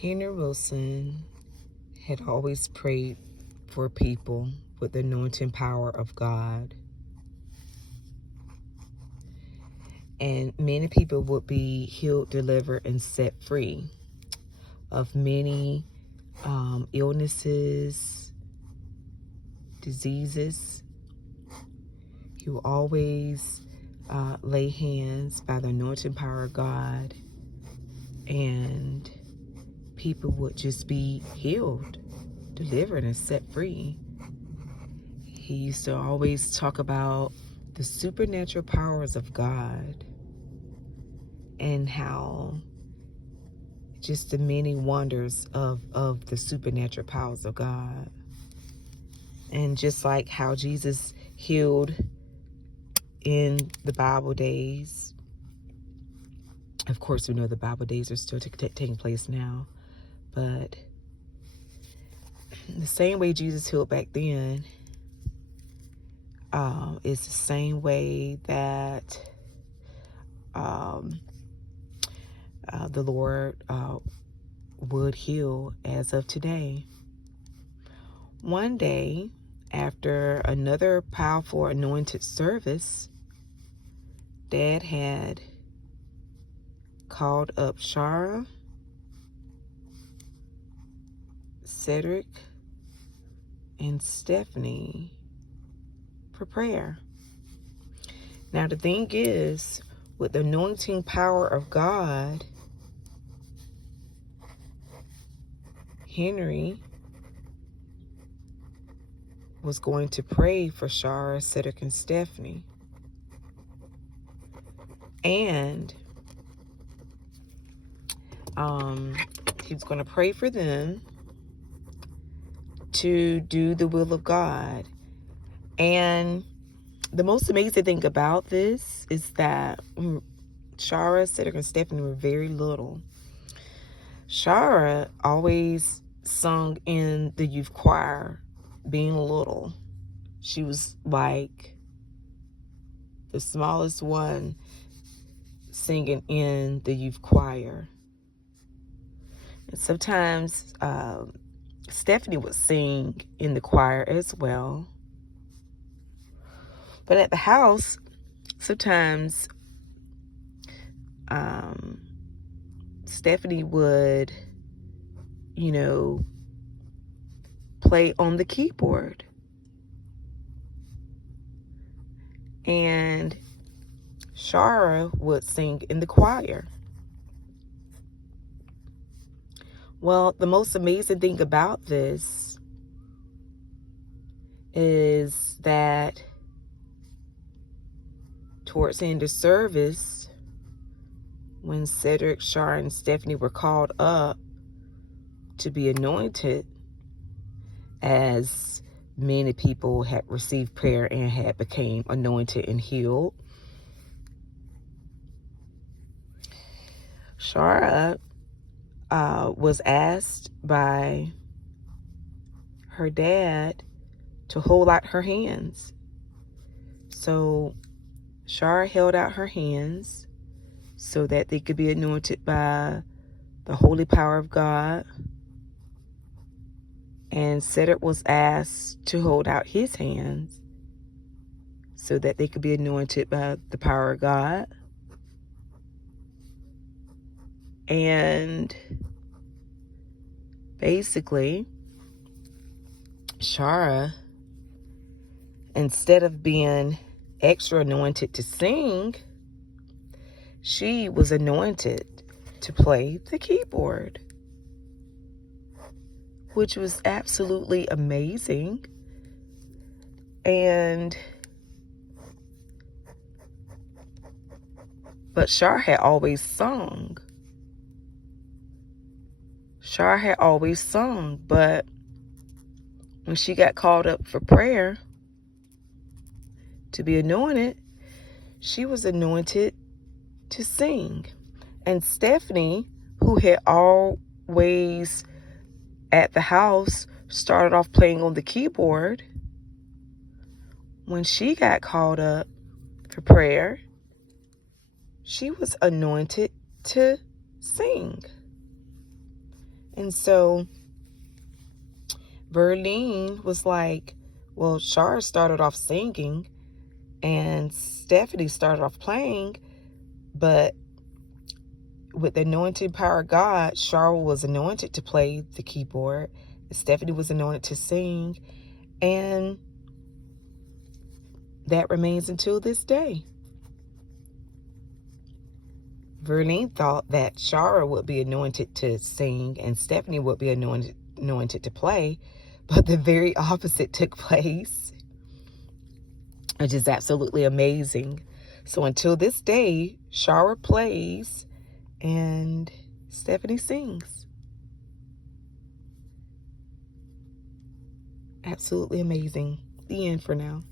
Henry Wilson had always prayed for people with the anointing power of God. And many people would be healed, delivered, and set free of many illnesses, diseases. He will always lay hands by the anointing power of God, and people would just be healed, delivered, and set free. He used to always talk about the supernatural powers of God and how just the many wonders of the supernatural powers of God. And just like how Jesus healed in the Bible days, of course we know the Bible days are still taking place now, but the same way Jesus healed back then is the same way that the Lord would heal as of today. One day, after another powerful anointed service, Dad had called up Shara, Cedric, and Stephanie for prayer. Now the thing is, with the anointing power of God, Henry was going to pray for Shara, Cedric, and Stephanie. And he was going to pray for them to do the will of God. And the most amazing thing about this is that Shara, Cedric, and Stephanie were very little. Shara always sung in the youth choir, being little. She was like the smallest one singing in the youth choir. And sometimes Stephanie would sing in the choir as well. But at the house, sometimes Stephanie would, play on the keyboard. And Shara would sing in the choir. Well, the most amazing thing about this is that towards the end of service, when Cedric, Shara, and Stephanie were called up to be anointed, as many people had received prayer and had became anointed and healed, Shara was asked by her dad to hold out her hands. So Shara held out her hands so that they could be anointed by the holy power of God. And Cedric was asked to hold out his hands so that they could be anointed by the power of God. And basically, Shara, instead of being extra anointed to sing, she was anointed to play the keyboard, which was absolutely amazing. But Shara had always sung. But when she got called up for prayer to be anointed, she was anointed to sing. And Stephanie, who had always at the house started off playing on the keyboard, when she got called up for prayer, she was anointed to sing. And so Verlene was like, well, Shar started off singing and Stephanie started off playing, but with the anointed power of God, Shar was anointed to play the keyboard. Stephanie was anointed to sing. And that remains until this day. Verlene thought that Shara would be anointed to sing and Stephanie would be anointed to play, but the very opposite took place, which is absolutely amazing. So until this day, Shara plays and Stephanie sings. Absolutely amazing. The end for now.